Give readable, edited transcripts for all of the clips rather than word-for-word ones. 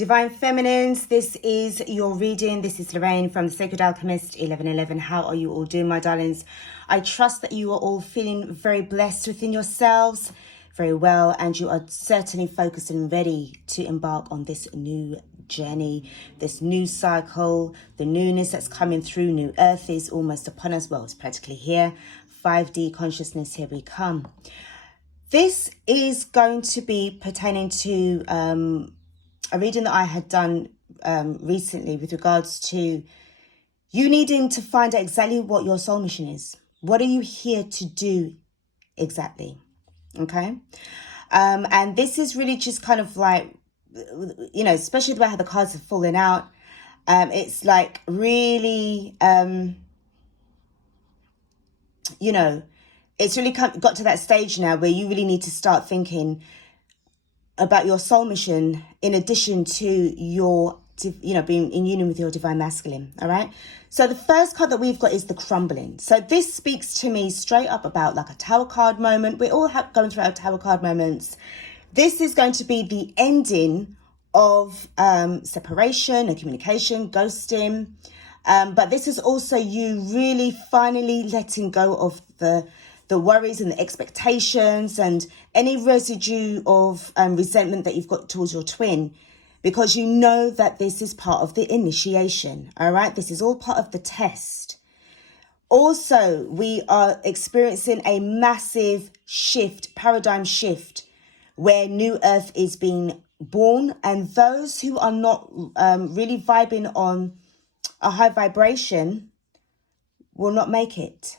Divine Feminines, this is your reading. This is Lorraine from the Sacred Alchemist 1111. How are you all doing, my darlings? I trust that you are all feeling very blessed within yourselves, very well, and you are certainly focused and ready to embark on this new journey, this new cycle, the newness that's coming through. New Earth is almost upon us. Well, it's practically here. 5D consciousness, here we come. This is going to be pertaining to a reading that I had done recently with regards to you needing to find out exactly what your soul mission is. What are you here to do exactly? Okay. And this is really just kind of like, you know, especially the way how the cards have fallen out. It's like really, you know, it's really got to that stage now where you really need to start thinking about your soul mission in addition to your, you know, being in union with your divine masculine. All right. So the first card that we've got is the crumbling. So this speaks to me straight up about like a tower card moment. We're all going through our tower card moments. This is going to be the ending of separation and communication, ghosting. But this is also you really finally letting go of the worries and the expectations and any residue of resentment that you've got towards your twin, because you know that this is part of the initiation. All right. This is all part of the test. Also, we are experiencing a massive shift, paradigm shift, where New Earth is being born, and those who are not really vibing on a high vibration will not make it.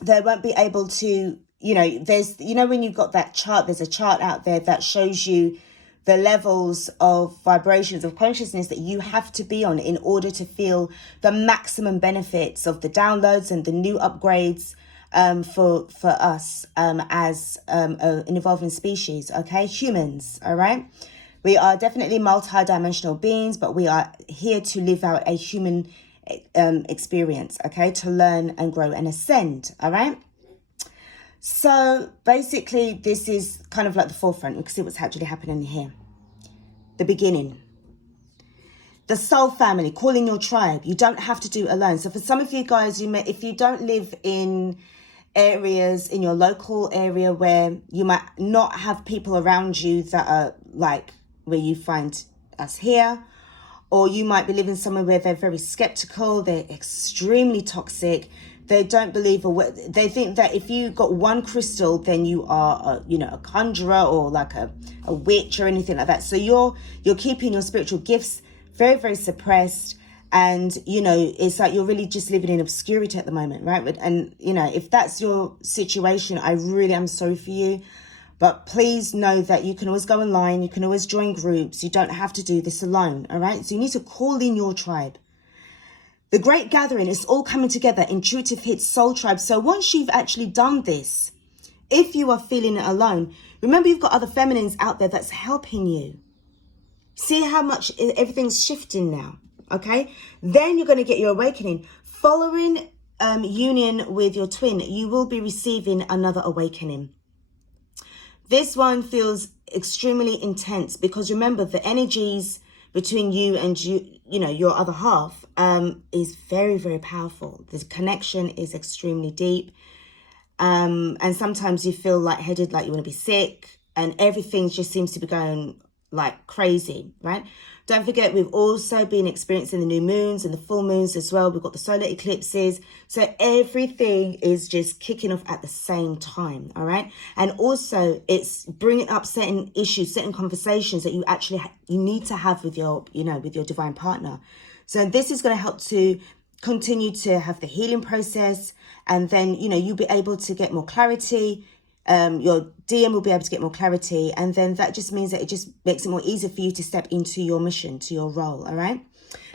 They won't be able to, you know, there's, you know, when you've got that chart, there's a chart out there that shows you the levels of vibrations of consciousness that you have to be on in order to feel the maximum benefits of the downloads and the new upgrades for us as an evolving species, okay? Humans, all right? We are definitely multi-dimensional beings, but we are here to live out a human experience, okay, to learn and grow and ascend. All right, so basically this is kind of like the forefront. We can see what's actually happening here. The beginning, the soul family, calling your tribe. You don't have to do it alone. So for some of you guys, you may, if you don't live in areas in your local area where you might not have people around you that are like where you find us here, or you might be living somewhere where they're very skeptical, they're extremely toxic, they don't believe, they think that if you got one crystal, then you are, you know, a conjurer or like a witch or anything like that. So you're keeping your spiritual gifts very, very suppressed. And, you know, it's like you're really just living in obscurity at the moment, right? And, you know, if that's your situation, I really am sorry for you. But please know that you can always go online. You can always join groups. You don't have to do this alone. All right. So you need to call in your tribe. The great gathering is all coming together. Intuitive hits, soul tribe. So once you've actually done this, if you are feeling it alone, remember you've got other feminines out there that's helping you. See how much everything's shifting now. Okay. Then you're going to get your awakening. Following union with your twin, you will be receiving another awakening. This one feels extremely intense because remember the energies between you and you know, your other half is very, very powerful. The connection is extremely deep. And sometimes you feel lightheaded, like you want to be sick, and everything just seems to be going like crazy, right? Don't forget, we've also been experiencing the new moons and the full moons as well. We've got the solar eclipses. So everything is just kicking off at the same time, all right? And also it's bringing up certain issues, certain conversations that you actually you need to have with your, you know, with your divine partner. So this is going to help to continue to have the healing process. And then, you know, you'll be able to get more clarity. Your DM will be able to get more clarity, and then that just means that it just makes it more easier for you to step into your mission, to your role. All right.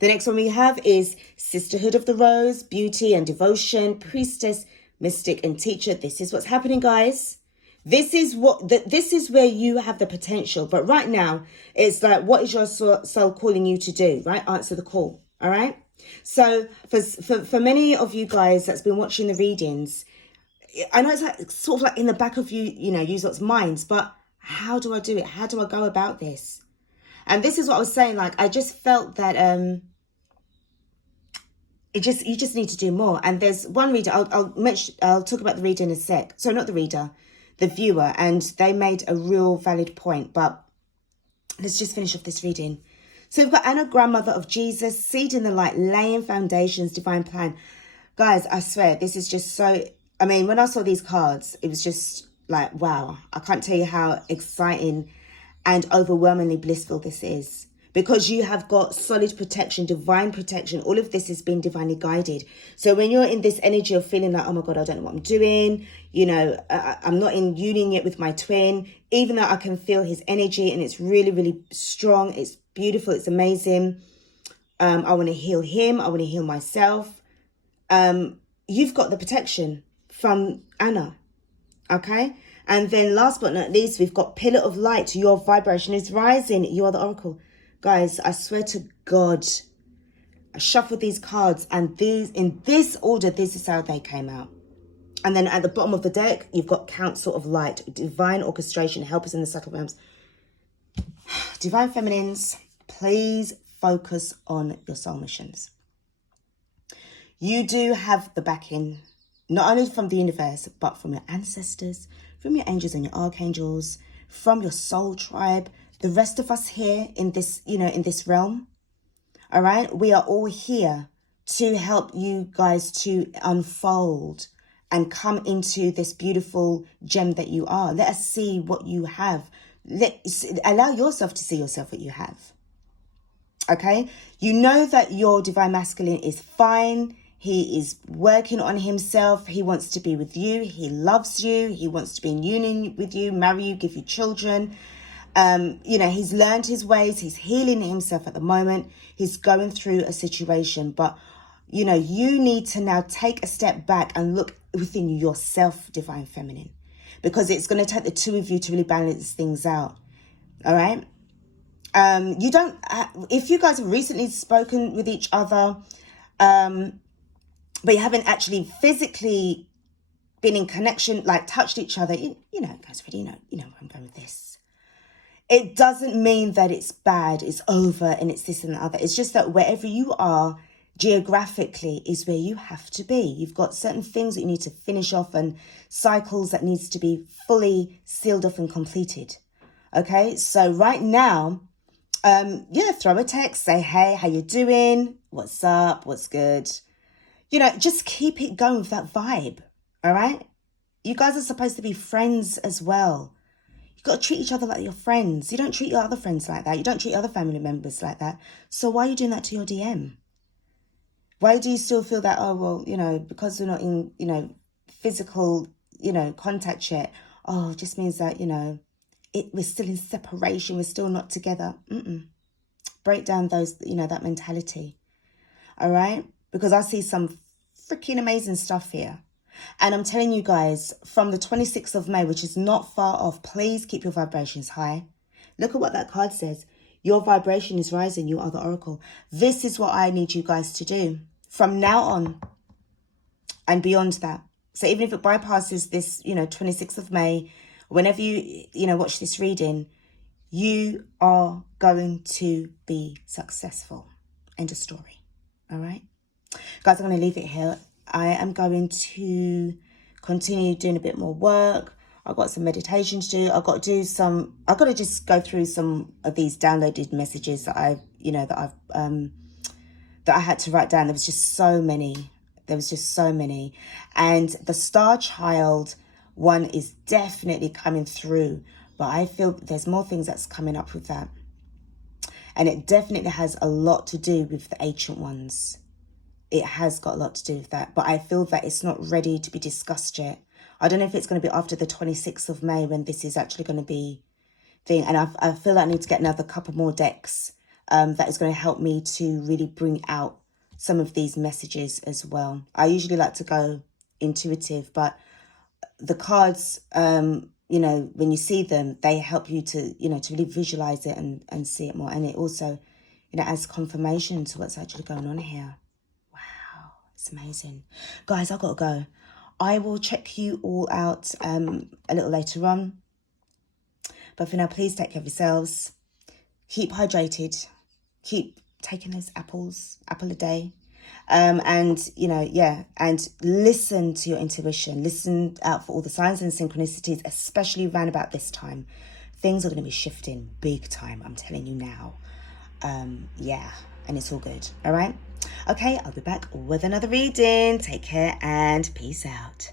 The next one we have is Sisterhood of the Rose, Beauty and Devotion, Priestess, Mystic and Teacher. This is what's happening, guys. This is this is where you have the potential, but right now it's like, what is your soul calling you to do? Right, answer the call. All right. So for many of you guys that's been watching the readings, I know it's like sort of like in the back of you know, use lot's minds, but how do I do it? How do I go about this? And this is what I was saying, like, I just felt that you just need to do more. And there's one reader, I'll talk about the reader in a sec. So not the reader, the viewer, and they made a real valid point. But let's just finish off this reading. So we've got Anna, grandmother of Jesus, seed in the light, laying foundations, divine plan. Guys, I swear, this is just so, I mean, when I saw these cards, it was just like, wow. I can't tell you how exciting and overwhelmingly blissful this is. Because you have got solid protection, divine protection. All of this has been divinely guided. So when you're in this energy of feeling like, oh my God, I don't know what I'm doing. You know, I'm not in union yet with my twin. Even though I can feel his energy and it's really, really strong. It's beautiful. It's amazing. I want to heal him. I want to heal myself. You've got the protection from Anna. Okay. And then last but not least, we've got pillar of light. Your vibration is rising. You are the oracle. Guys, I swear to God, I shuffled these cards and these, in this order, this is how they came out. And then at the bottom of the deck, you've got council of light, divine orchestration, help us in the subtle realms. Divine feminines, please focus on your soul missions. You do have the backing, not only from the universe, but from your ancestors, from your angels and your archangels, from your soul tribe. The rest of us here in this, you know, in this realm, all right? We are all here to help you guys to unfold and come into this beautiful gem that you are. Let us see what you have. Allow yourself to see yourself what you have, okay? You know that your divine masculine is fine. He is working on himself. He wants to be with you. He loves you. He wants to be in union with you, marry you, give you children. You know, he's learned his ways. He's healing himself at the moment. He's going through a situation. But, you know, you need to now take a step back and look within yourself, divine feminine. Because it's going to take the two of you to really balance things out. All right? You don't... if you guys have recently spoken with each other, but you haven't actually physically been in connection, like touched each other, you know, guys, you know where I'm going with this. It doesn't mean that it's bad, it's over, and it's this and the other. It's just that wherever you are geographically is where you have to be. You've got certain things that you need to finish off and cycles that needs to be fully sealed off and completed. Okay, so right now, throw a text, say, hey, how you doing? What's up? What's good? You know, just keep it going with that vibe, all right? You guys are supposed to be friends as well. You've got to treat each other like you're friends. You don't treat your other friends like that. You don't treat other family members like that. So why are you doing that to your DM? Why do you still feel that, oh, well, you know, because we're not in, you know, physical, you know, contact yet, oh, it just means that, you know, we're still in separation. We're still not together. Break down those, you know, that mentality. All right? Because I see some freaking amazing stuff here. And I'm telling you guys, from the 26th of May, which is not far off, please keep your vibrations high. Look at what that card says. Your vibration is rising. You are the oracle. This is what I need you guys to do from now on and beyond that. So even if it bypasses this, you know, 26th of May, whenever you know, watch this reading, you are going to be successful. End of story. All right? Guys, I'm going to leave it here. I am going to continue doing a bit more work. I've got some meditation to do. I've got to just go through some of these downloaded messages that that I had to write down. There was just so many. And the Star Child one is definitely coming through. But I feel there's more things that's coming up with that. And it definitely has a lot to do with the ancient ones. It has got a lot to do with that. But I feel that it's not ready to be discussed yet. I don't know if it's going to be after the 26th of May when this is actually going to be thing. And I feel like I need to get another couple more decks that is going to help me to really bring out some of these messages as well. I usually like to go intuitive, but the cards, you know, when you see them, they help you to, you know, to really visualize it and see it more. And it also, you know, adds confirmation to what's actually going on here. It's amazing. Guys, I've got to go. I will check you all out a little later on. But for now, please take care of yourselves. keep hydrated, keep taking those apple a day. And, you know, yeah, and listen to your intuition. Listen out for all the signs and synchronicities, especially around about this time. Things are going to be shifting big time, I'm telling you now. Yeah, and it's all good, all right? Okay, I'll be back with another reading. Take care and peace out.